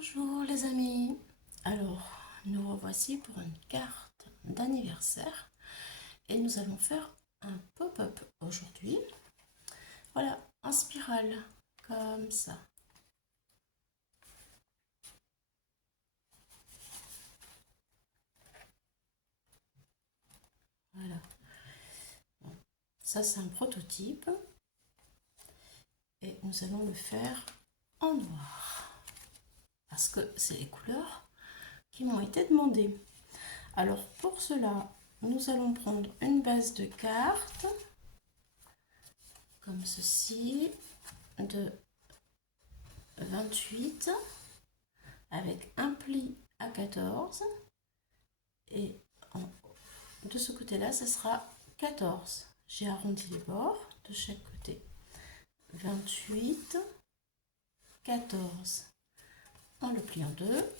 Bonjour les amis. Alors, nous revoici pour une carte d'anniversaire et nous allons faire un pop-up aujourd'hui. Voilà, en spirale, comme ça. Voilà. Bon, ça c'est un prototype et nous allons le faire en noir parce que c'est les couleurs qui m'ont été demandées. Alors pour cela, nous allons prendre une base de cartes comme ceci de 28 avec un pli à 14 et de ce côté là ce sera 14. J'ai arrondi les bords de chaque côté. 28, 14. On le plie en deux.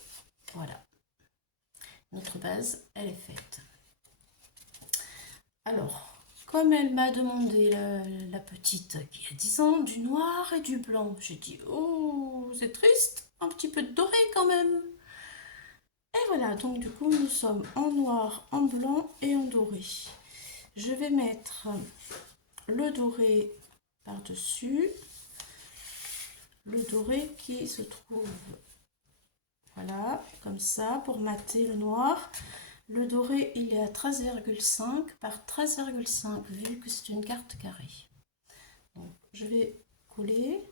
Voilà, notre base elle est faite. Alors comme elle m'a demandé la petite qui a 10 ans du noir et du blanc, j'ai dit oh c'est triste, un petit peu de doré quand même. Et voilà, donc du coup nous sommes en noir, en blanc et en doré. Je vais mettre le doré par-dessus, le doré qui se trouve, voilà, comme ça, pour mater le noir. Le doré, il est à 13,5 par 13,5, vu que c'est une carte carrée. Donc, je vais coller.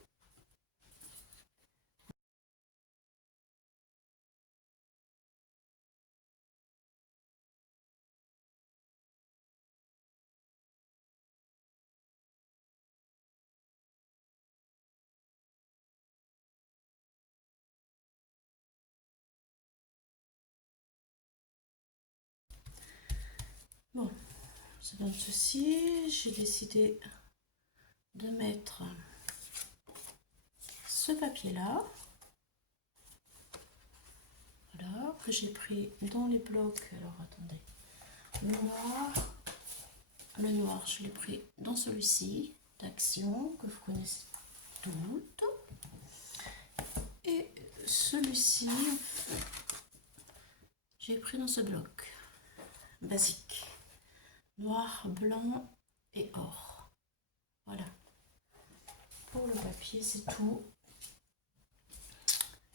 Bon, ça donne ceci. J'ai décidé de mettre ce papier-là. Voilà, que j'ai pris dans les blocs. Alors, attendez. Le noir, je l'ai pris dans celui-ci d'Action, que vous connaissez toutes. Et celui-ci, j'ai pris dans ce bloc basique. Noir, blanc et or. Voilà. Pour le papier, c'est tout.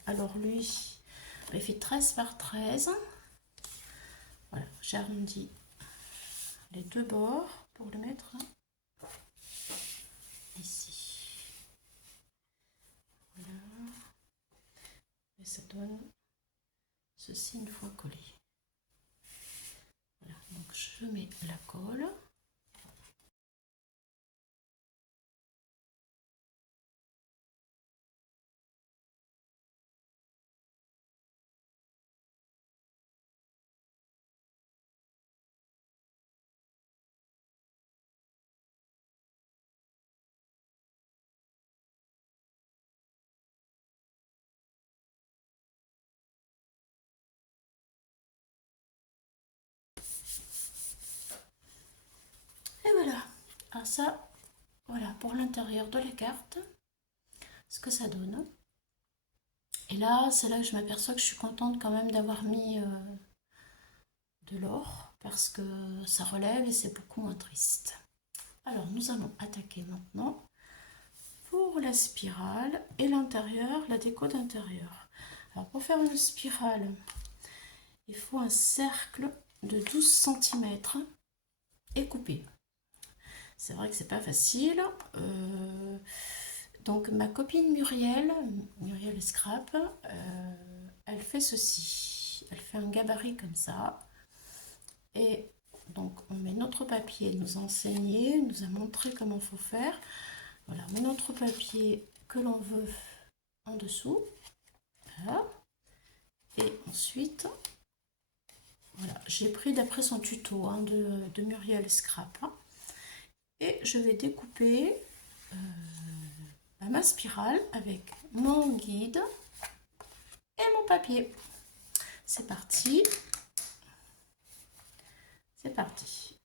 Alors lui, il fait 13 par 13. Voilà, j'ai arrondi les deux bords pour le mettre ici. Voilà. Et ça donne ceci une fois collé. Voilà, donc je mets la colle. Et voilà. Alors ça, voilà pour l'intérieur de la carte, ce que ça donne. Et là, c'est là que je m'aperçois que je suis contente quand même d'avoir mis de l'or parce que ça relève et c'est beaucoup moins triste. Alors, nous allons attaquer maintenant pour la spirale et l'intérieur, la déco d'intérieur. Alors, pour faire une spirale, il faut un cercle de 12 cm et coupé. C'est vrai que c'est pas facile. Donc ma copine Muriel Scrap, elle fait ceci. Elle fait un gabarit comme ça. Et donc on met notre papier, elle nous a enseigné, nous a montré comment il faut faire. Voilà, on met notre papier que l'on veut en dessous. Voilà. Et ensuite, voilà, j'ai pris d'après son tuto hein, de Muriel Scrap. Hein, et je vais découper ma spirale avec mon guide et mon papier. C'est parti. C'est parti.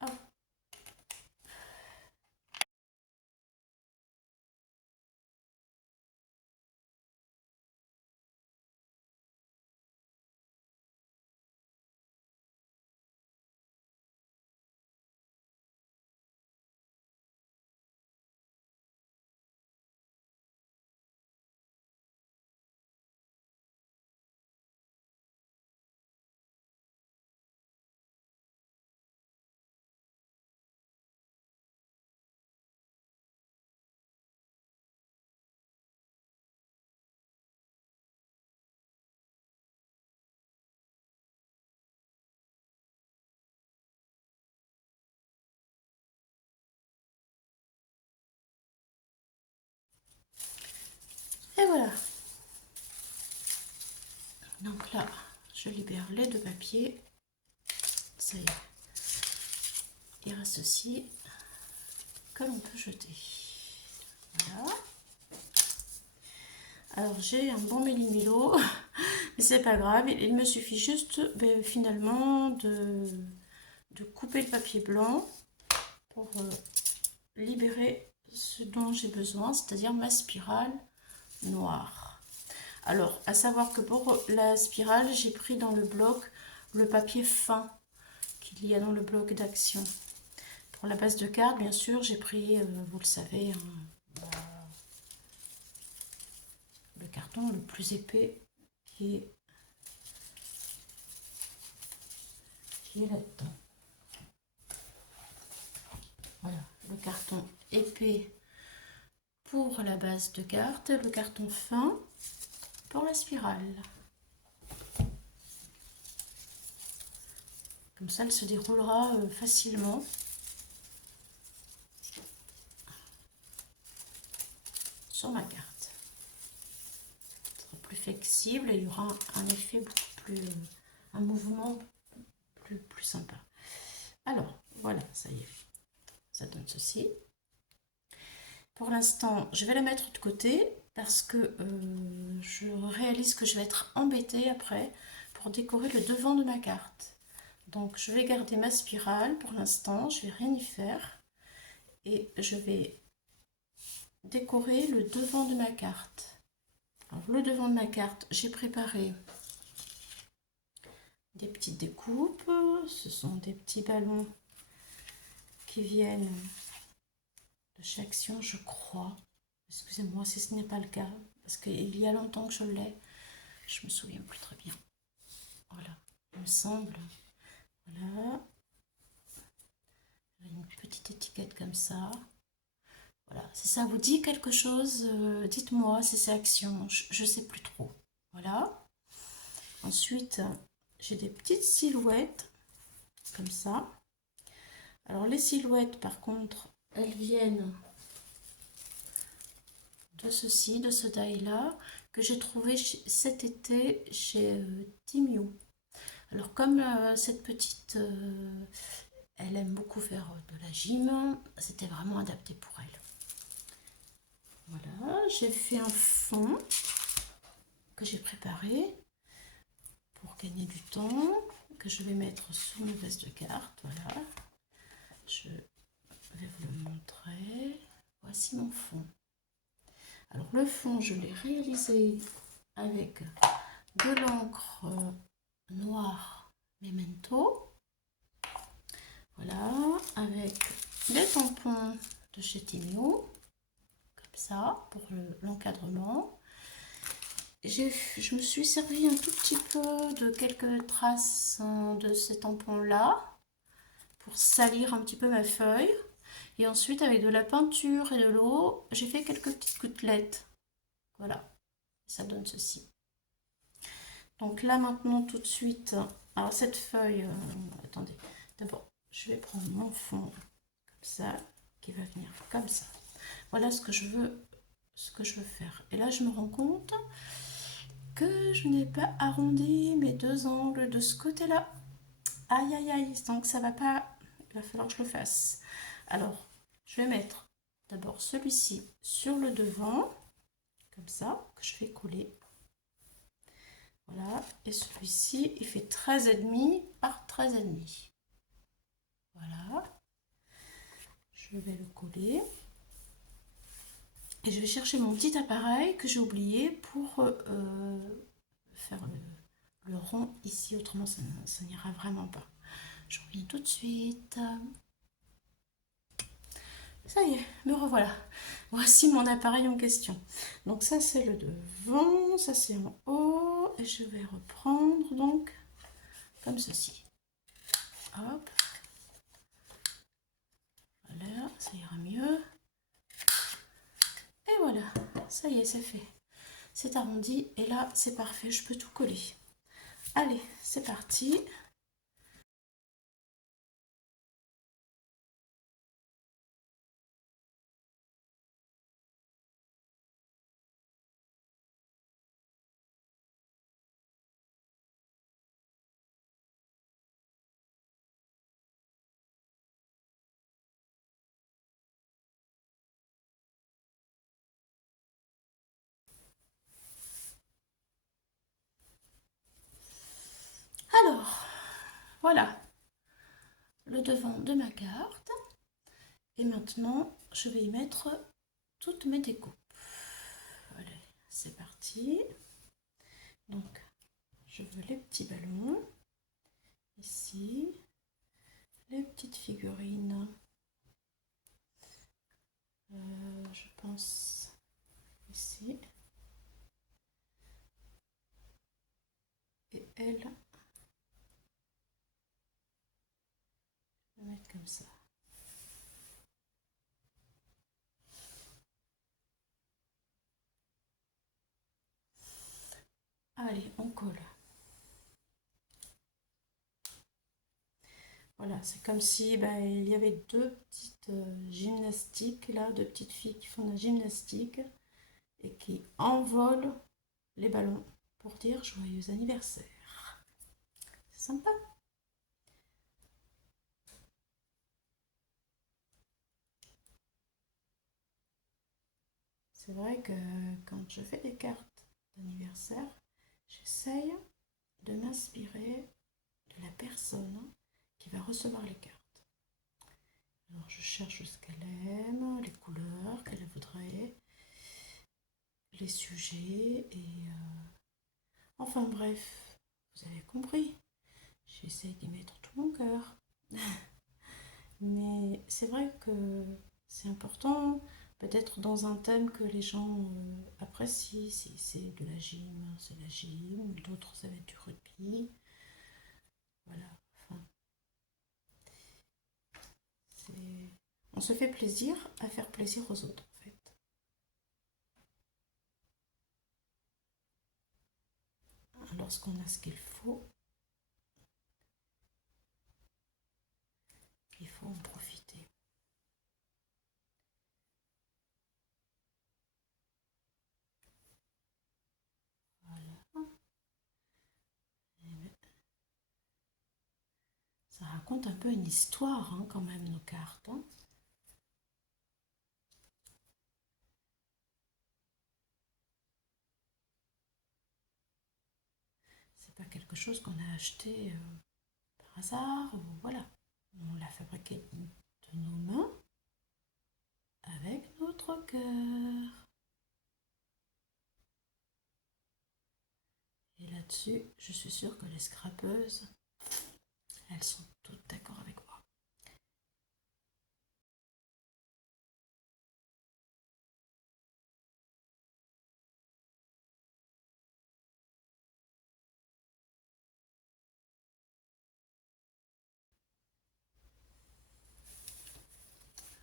Hop. Et voilà. Donc là, je libère les deux papiers. Ça y est. Il reste aussi que l'on peut jeter. Voilà. Alors j'ai un bon méli-mélo, mais c'est pas grave. Il me suffit juste finalement de couper le papier blanc pour libérer ce dont j'ai besoin, c'est-à-dire ma spirale noire. Alors, à savoir que pour la spirale, j'ai pris dans le bloc le papier fin qu'il y a dans le bloc d'action. Pour la base de carte, bien sûr, j'ai pris, vous le savez, le carton le plus épais qui est là-dedans. Voilà, le carton épais pour la base de carte, le carton fin pour la spirale. Comme ça, elle se déroulera facilement. Sur ma carte. Ce sera plus flexible et il y aura un effet beaucoup plus... un mouvement plus sympa. Alors, voilà, ça y est. Ça donne ceci. Pour l'instant, je vais la mettre de côté parce que je réalise que je vais être embêtée après pour décorer le devant de ma carte. Donc, je vais garder ma spirale pour l'instant. Je ne vais rien y faire. Et je vais décorer le devant de ma carte. Alors, le devant de ma carte, j'ai préparé des petites découpes. Ce sont des petits ballons qui viennent de chez Action, je crois. Excusez-moi si ce n'est pas le cas, parce qu'il y a longtemps que je l'ai. Je me souviens plus très bien. Voilà, il me semble. Voilà. Une petite étiquette comme ça. Voilà, si ça vous dit quelque chose, dites-moi si c'est Action. Je ne sais plus trop. Voilà. Ensuite, j'ai des petites silhouettes comme ça. Alors les silhouettes, par contre, elles viennent de ceci, de ce die-là, que j'ai trouvé cet été chez Timiu. Alors comme cette petite, elle aime beaucoup faire de la gym, c'était vraiment adapté pour elle. Voilà, j'ai fait un fond que j'ai préparé pour gagner du temps, que je vais mettre sous mes bases de cartes. Voilà, je vais vous le montrer. Voici mon fond. Alors le fond, je l'ai réalisé avec de l'encre noire Memento. Voilà, avec des tampons de chez Timiu, comme ça, pour l'encadrement. Je me suis servi un tout petit peu de quelques traces de ces tampons-là pour salir un petit peu ma feuille. Et ensuite, avec de la peinture et de l'eau, j'ai fait quelques petites gouttelettes. Voilà, ça donne ceci. Donc là, maintenant, tout de suite, alors cette feuille, attendez, d'abord, je vais prendre mon fond comme ça, qui va venir comme ça. Voilà ce que je veux faire. Et là, je me rends compte que je n'ai pas arrondi mes deux angles de ce côté-là. Aïe, aïe, aïe, donc ça va pas, il va falloir que je le fasse. Alors, je vais mettre d'abord celui-ci sur le devant, comme ça, que je vais coller. Voilà, et celui-ci, il fait 13,5 par 13,5. Voilà, je vais le coller. Et je vais chercher mon petit appareil que j'ai oublié pour faire le rond ici, autrement ça n'ira vraiment pas. Je reviens tout de suite. Ça y est, me revoilà. Voici mon appareil en question. Donc ça c'est le devant, ça c'est en haut. Et je vais reprendre donc comme ceci. Hop. Voilà, ça ira mieux. Et voilà, ça y est, c'est fait. C'est arrondi et là c'est parfait, je peux tout coller. Allez, c'est parti. Voilà le devant de ma carte. Et maintenant, je vais y mettre toutes mes découpes. Allez, c'est parti. Donc, je veux les petits ballons. Ici, les petites figurines. Je pense ici. Et elle, je vais mettre comme ça. Allez, on colle. Voilà, c'est comme si il y avait deux petites gymnastiques, là, deux petites filles qui font de la gymnastique et qui envolent les ballons pour dire joyeux anniversaire. C'est sympa. C'est vrai que quand je fais des cartes d'anniversaire, j'essaye de m'inspirer de la personne qui va recevoir les cartes. Alors je cherche ce qu'elle aime, les couleurs qu'elle voudrait, les sujets et enfin bref, vous avez compris. J'essaye d'y mettre tout mon cœur. Mais c'est vrai que c'est important, peut-être dans un thème que les gens apprécient. Si c'est de la gym, c'est la gym. D'autres, ça va être du rugby. Voilà. Enfin, on se fait plaisir à faire plaisir aux autres, en fait. Lorsqu'on a ce qu'il faut, il faut en profiter. Voilà. Ça raconte un peu une histoire, hein, quand même, nos cartes. Hein. C'est pas quelque chose qu'on a acheté par hasard, ou voilà. On l'a fabriqué de nos mains avec notre cœur. Et là-dessus, je suis sûre que les scrapeuses, elles sont toutes d'accord avec moi.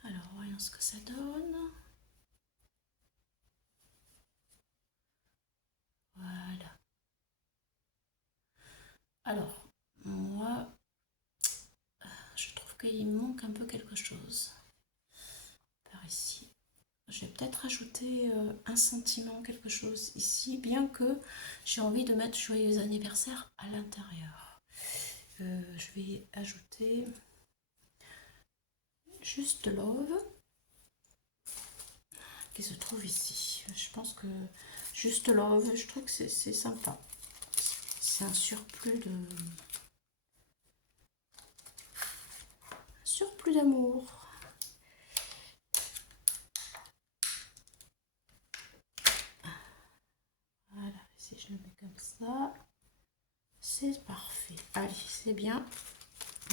Alors, voyons ce que ça donne. Voilà. Alors, moi, je trouve qu'il manque un peu quelque chose par ici. Je vais peut-être ajouter un sentiment, quelque chose ici, bien que j'ai envie de mettre joyeux anniversaire à l'intérieur. Je vais ajouter juste love qui se trouve ici. Je pense que juste love, je trouve que c'est sympa. C'est un surplus d'amour. Voilà, si je le mets comme ça, c'est parfait. Allez, c'est bien.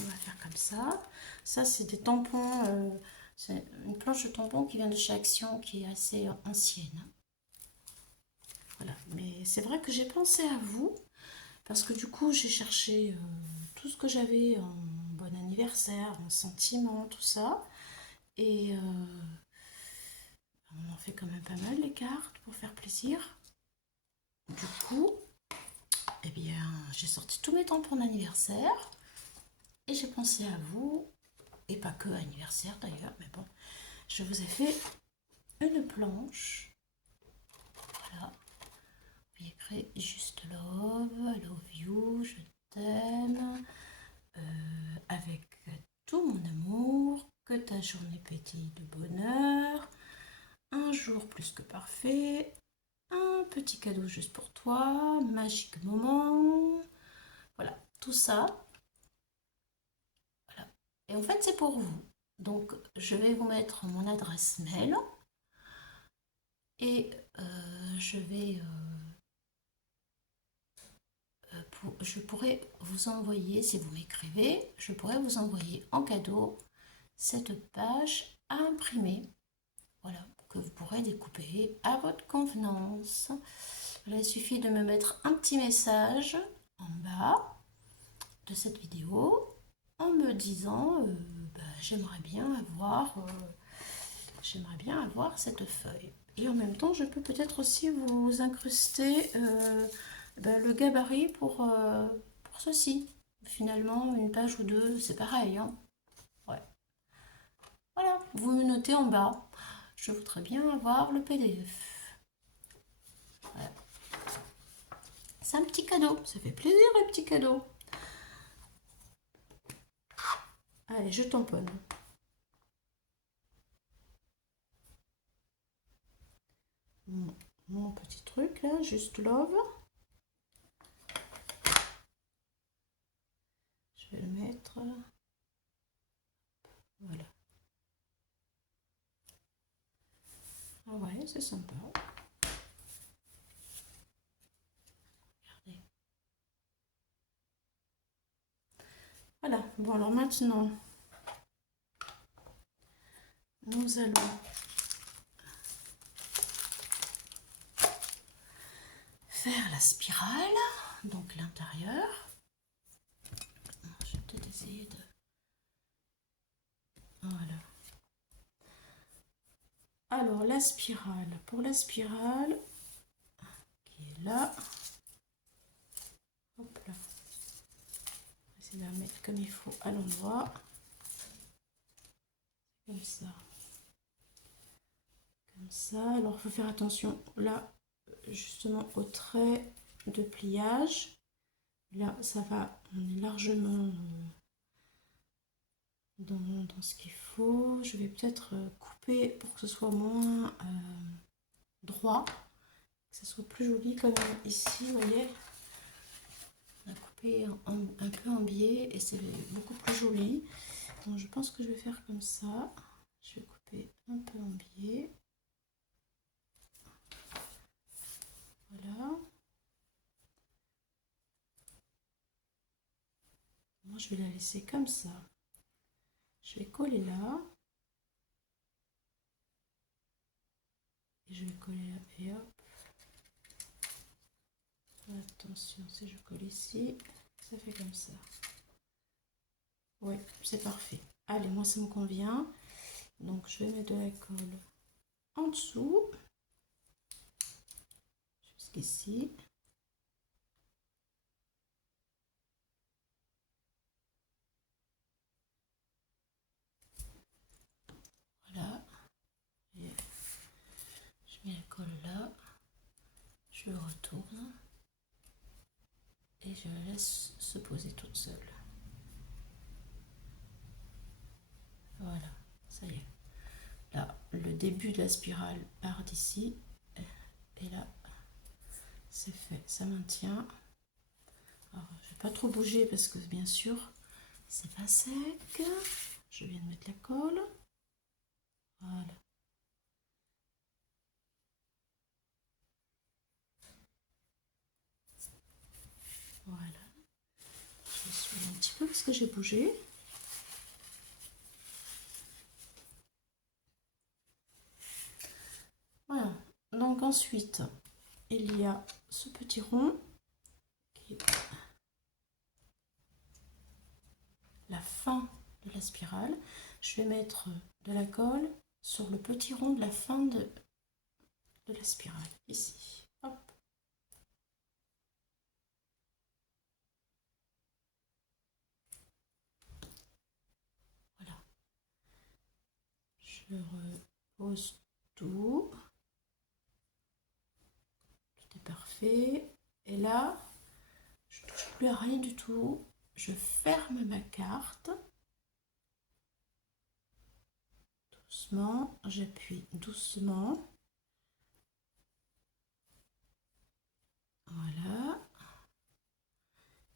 On va faire comme ça. Ça, c'est des tampons. C'est une planche de tampons qui vient de chez Action, qui est assez ancienne. Voilà, mais c'est vrai que j'ai pensé à vous, parce que du coup, j'ai cherché tout ce que j'avais en bon anniversaire, en sentiment, tout ça. Et on en fait quand même pas mal les cartes pour faire plaisir. Du coup, eh bien, j'ai sorti tous mes tampons d'anniversaire et j'ai pensé à vous, et pas que anniversaire d'ailleurs, mais bon, je vous ai fait une planche. Voilà, vous écrit juste love, I love you, je t'aime, avec tout mon amour, que ta journée pétille de bonheur, un jour plus que parfait, un petit cadeau juste pour toi, magique moment. Voilà, tout ça. Et en fait, c'est pour vous. Donc, je vais vous mettre mon adresse mail et je pourrais vous envoyer, si vous m'écrivez, je pourrais vous envoyer en cadeau cette page à imprimer. Voilà, que vous pourrez découper à votre convenance. Là, il suffit de me mettre un petit message en bas de cette vidéo en me disant j'aimerais bien avoir cette feuille. Et en même temps, je peux peut-être aussi vous incruster le gabarit pour ceci. Finalement, une page ou deux, c'est pareil. Hein. Ouais. Voilà, vous me notez en bas. Je voudrais bien avoir le PDF. Voilà. C'est un petit cadeau, ça fait plaisir les petits cadeaux. Allez, je tamponne. Mon petit truc là, juste love. Je vais le mettre. Voilà. Ah ouais, c'est sympa. Regardez. Voilà. Bon, alors maintenant, nous allons faire la spirale. Donc l'intérieur. Je vais peut-être essayer de... Voilà. Alors, la spirale. Pour la spirale, qui est là. Hop là. On va essayer de la mettre comme il faut à l'endroit. Comme ça. Comme ça. Alors, il faut faire attention là, justement, au trait de pliage. Là, ça va. On est largement dans ce qu'il faut. Je vais peut-être couper pour que ce soit moins droit. Que ce soit plus joli comme ici, vous voyez. On a coupé un peu en biais et c'est beaucoup plus joli. Donc, je pense que je vais faire comme ça. Je vais couper un peu en biais. Voilà. Moi, je vais la laisser comme ça. Je vais coller là. Et je vais coller là. Et hop. Attention, si je colle ici, ça fait comme ça. Oui, c'est parfait. Allez, moi, ça me convient. Donc, je vais mettre de la colle en dessous. Jusqu'ici. Voilà. Et je mets la colle là. Je retourne. Et je la laisse se poser toute seule. Voilà, ça y est. Là, le début de la spirale part d'ici. Et là, c'est fait. Ça maintient. Alors, je ne vais pas trop bouger parce que, bien sûr, c'est pas sec. Je viens de mettre la colle. Voilà. Voilà. Je suis un petit peu parce que j'ai bougé. Voilà. Donc ensuite, il y a ce petit rond qui est la fin de la spirale. Je vais mettre de la colle sur le petit rond de la fin de la spirale, ici. Hop. Voilà. Je repose tout. Tout est parfait. Et là, je ne touche plus à rien du tout. Je ferme ma carte. Doucement, j'appuie doucement. Voilà.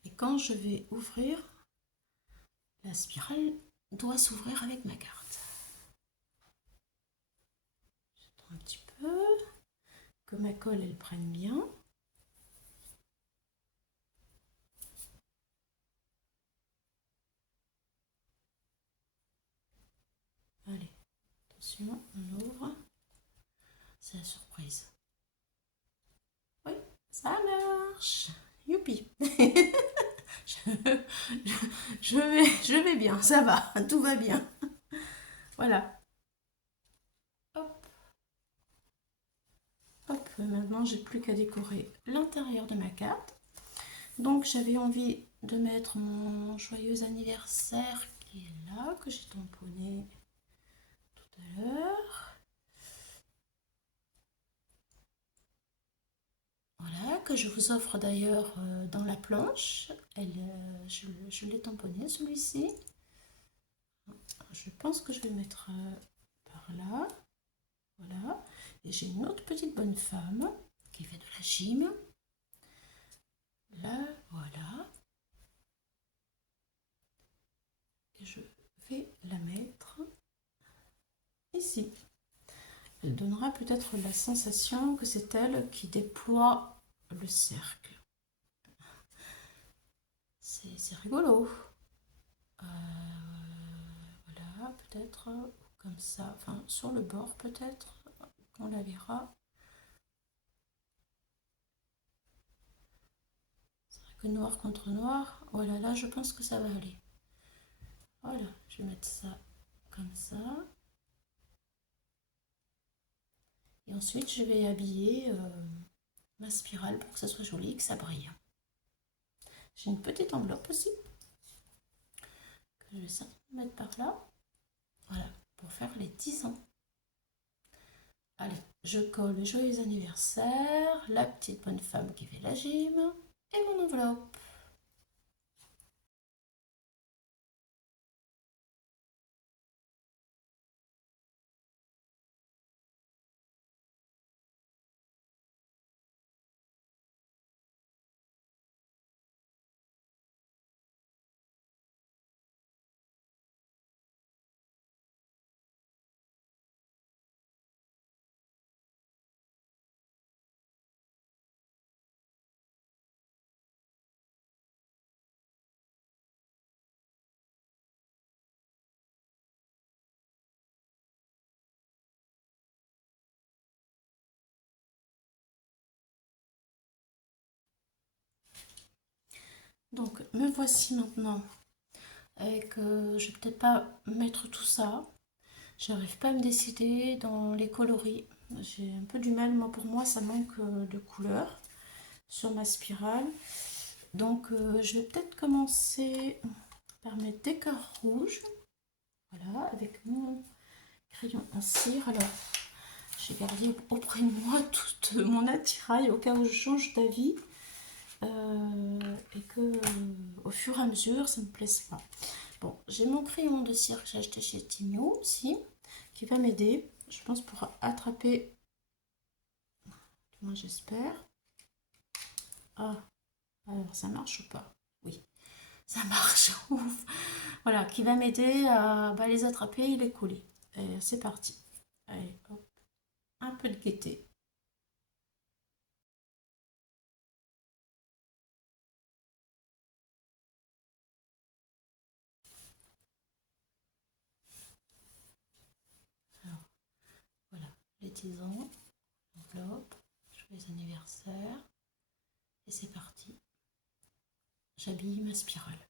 Et quand je vais ouvrir, la spirale doit s'ouvrir avec ma carte. J'attends un petit peu que ma colle elle prenne bien. Allez, attention, on ouvre. C'est la surprise. Oui, ça marche. Youpi. je vais bien, ça va, tout va bien. Voilà. Hop, hop, maintenant j'ai plus qu'à décorer l'intérieur de ma carte. Donc j'avais envie de mettre mon joyeux anniversaire qui est là, que j'ai tamponné tout à l'heure. Voilà, que je vous offre d'ailleurs dans la planche. Je l'ai tamponné celui-ci. Je pense que je vais mettre par là. Voilà. Et j'ai une autre petite bonne femme qui fait de la gym. Là, voilà. Et je vais la mettre ici. Elle donnera peut-être la sensation que c'est elle qui déploie le cercle. C'est rigolo. Voilà, peut-être comme ça, enfin sur le bord peut-être, on la verra. C'est vrai que noir contre noir, voilà, là je pense que ça va aller. Voilà, je vais mettre ça comme ça. Et ensuite je vais habiller ma spirale pour que ça soit joli, que ça brille. J'ai une petite enveloppe aussi, que je vais certainement mettre par là. Voilà, pour faire les 10 ans. Allez, je colle le joyeux anniversaire, la petite bonne femme qui fait la gym et mon enveloppe. Donc me voici maintenant avec, je vais peut-être pas mettre tout ça. J'arrive pas à me décider dans les coloris. J'ai un peu du mal, moi pour moi ça manque de couleur sur ma spirale. Donc je vais peut-être commencer par mettre des cœurs rouges. Voilà, avec mon crayon en cire. Alors j'ai gardé auprès de moi tout mon attirail au cas où je change d'avis. Et que au fur et à mesure ça me plaise pas. Bon, j'ai mon crayon de cire que j'ai acheté chez Timio aussi, qui va m'aider, je pense, pour attraper, moi j'espère. Ah, alors ça marche ou pas? Oui, ça marche. Ouf. Voilà, qui va m'aider à les attraper et les coller. C'est parti. Allez, hop, un peu de gaieté. Alors, voilà, les 10 ans, enveloppe, joyeux anniversaire, et c'est parti. J'habille ma spirale.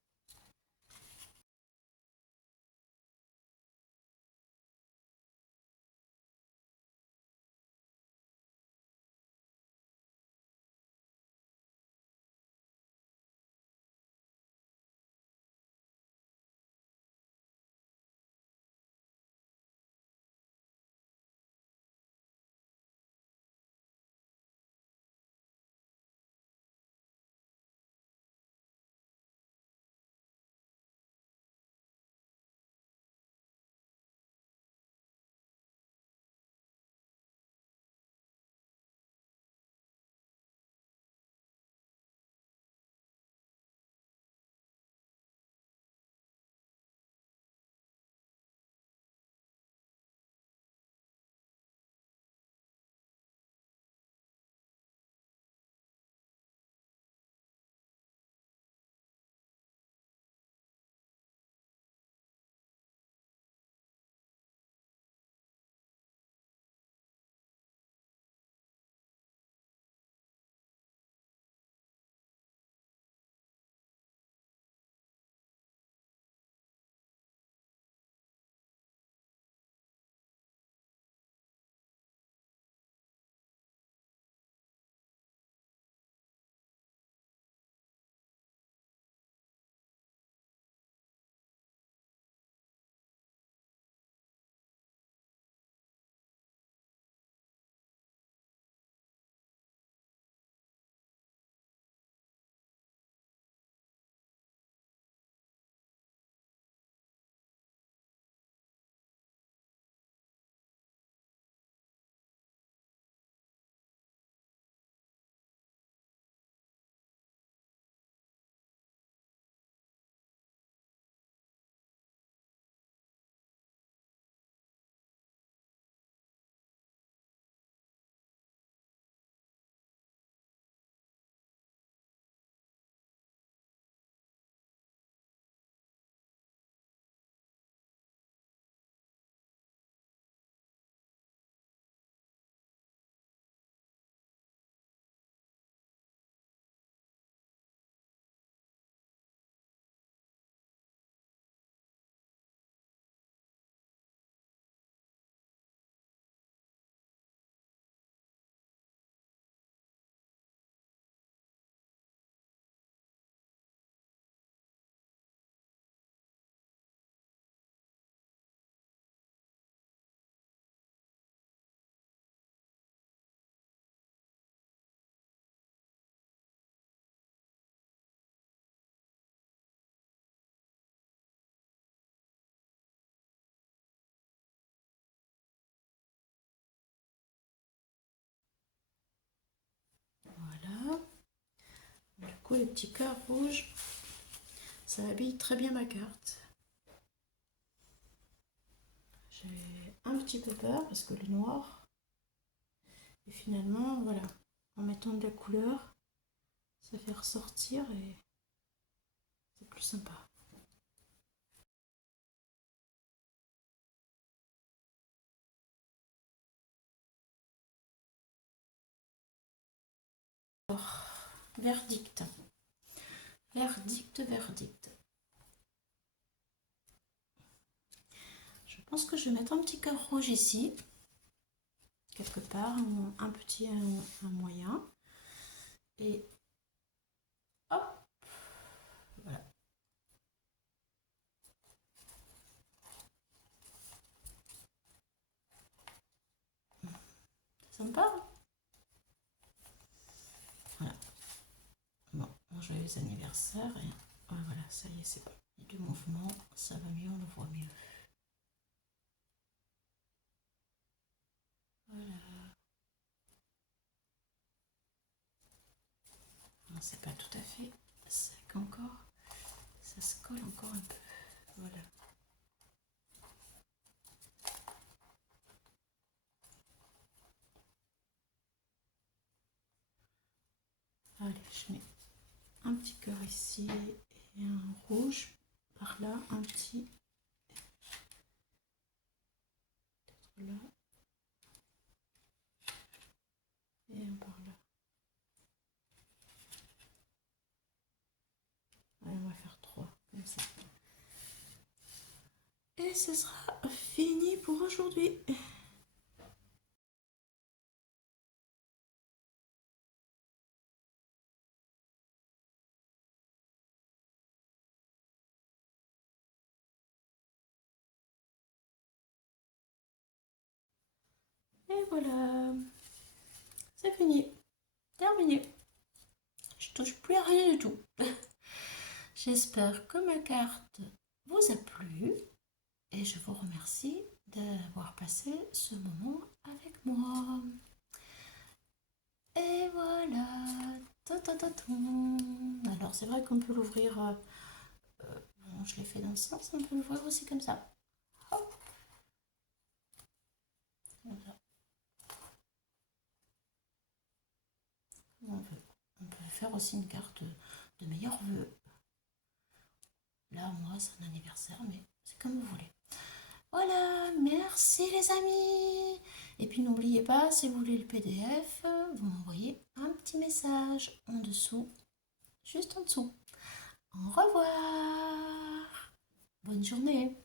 Voilà. Du coup, les petits cœurs rouges, ça habille très bien ma carte. J'ai un petit peu peur parce que le noir, et finalement, voilà, en mettant de la couleur, ça fait ressortir et c'est plus sympa. Verdict. Verdict, verdict. Je pense que je vais mettre un petit cœur rouge ici. Quelque part, un petit, un moyen. Et hop, voilà. C'est sympa, hein? Voilà. Bon, joyeux anniversaire. Et voilà, ça y est, c'est bon. Et du mouvement, ça va mieux, on le voit mieux. Voilà. C'est pas tout à fait sec encore. Ça se colle encore un peu. Voilà. Allez, je mets un petit cœur ici et un rouge par là, un petit peut-être là et un par là. Allez, on va faire 3 comme ça. Et ce sera fini pour aujourd'hui. Et voilà, c'est fini, terminé. Je touche plus à rien du tout. J'espère que ma carte vous a plu et je vous remercie d'avoir passé ce moment avec moi. Et voilà. Alors c'est vrai qu'on peut l'ouvrir, bon, je l'ai fait dans le sens, on peut l'ouvrir aussi comme ça. Hop. Comme ça. On peut faire aussi une carte de meilleurs vœux. Là, moi, c'est un anniversaire, mais c'est comme vous voulez. Voilà, merci les amis. Et puis n'oubliez pas, si vous voulez le PDF, vous m'envoyez un petit message en dessous, juste en dessous. Au revoir. Bonne journée.